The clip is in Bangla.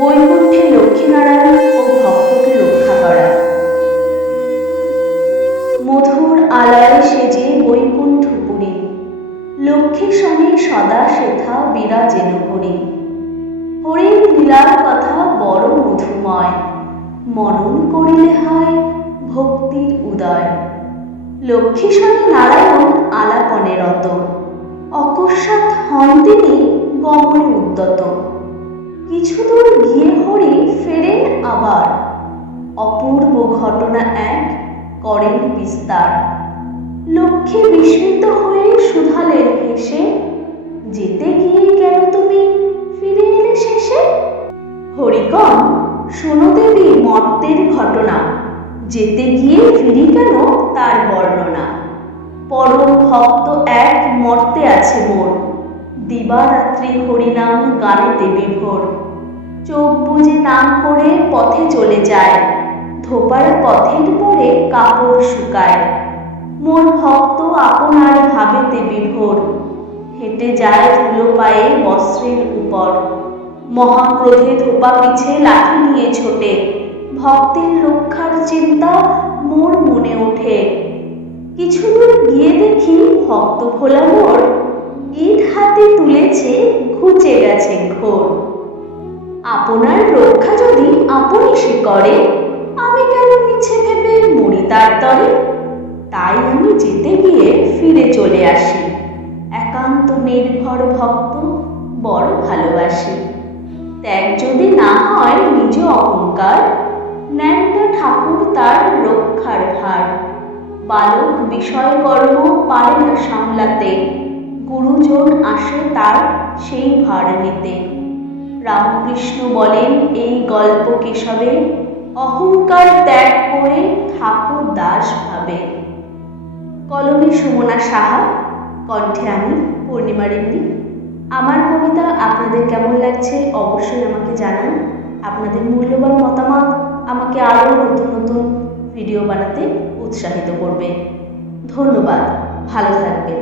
বৈকুণ্ঠে লক্ষ্মীনারায়ণ ও ভক্তকে রক্ষা করা। মধুর আলয় সেজে বৈকুণ্ঠপুরী লক্ষ্মী শনি সদা সেথা বিরাজেন হরি হরির লীলার কথা বড় মধুময়। মনন করিলে হয় ভক্তির উদয়। লক্ষ্মী শনি নারায়ণ আলাপনে রত। অকস্মাৎ হন তিনি গমনে উদ্যত। কিছু দূর গিয়ে হরি ফেরেন আবার। অপূর্ব ঘটনা এক, করেন বিস্তার। লক্ষ্মী বিস্মিত হয়ে শুধালেন হেসে, যেতে গিয়ে কেন তুমি ফিরে এলে শেষে? হরিকম শোনো দেবী, মর্তের ঘটনা। যেতে গিয়ে ফিরি কেন তার বর্ণনা? পরম ভক্ত এক মর্তে আছে মোর দিবারাত্রি হরিনাম গানেতে বিভোর। চোখ বুজে নাম করে পথে চলে যায়, ধোপার পথের পরে কাপড় শুকায়। মোর ভক্ত আপনার ভাবেতে বিভোর, হেঁটে যায় ধুলো পায়ে বস্ত্রের উপর। মহাক্রোধে ধোপা পিছে লাঠি নিয়ে ছোটে, ভক্তের রক্ষার চিন্তা মোর মনে ওঠে। কিছু দূর গিয়ে দেখি ভক্ত ভোলা হাতে তুলেছে ঘুচে গেছে ঘোর। আপনার রক্ষা যদি আপনি সে করে আমি কেন মিছে ভেবে মরি তার তরে? তাই আমি যেতে গিয়ে ফিরে চলে আসি। একান্ত নির্ভর ভক্ত, বড় ভালোবাসি। ত্যাগ যদি না হয় নিজ অহংকার নেন না ঠাকুর তার রক্ষার ভার। বালক বিষয় কর্ম পারে না সামলাতে গুরুজন আসে তার সেই ভার নিতে। রামকৃষ্ণ বলেন, এই গল্প কেশবে, অহংকার ত্যাগ করে ঠাকুর দাস ভাবে। কলমে সুমনা সাহা, কণ্ঠে আমি পূর্ণিমা রেন্দি আমার কবিতা আপনাদের কেমন লাগছে অবশ্যই আমাকে জানান। আপনাদের মূল্যবান মতামত আমাকে আরও নতুন নতুন ভিডিও বানাতে উৎসাহিত করবে। ধন্যবাদ, ভালো থাকবেন।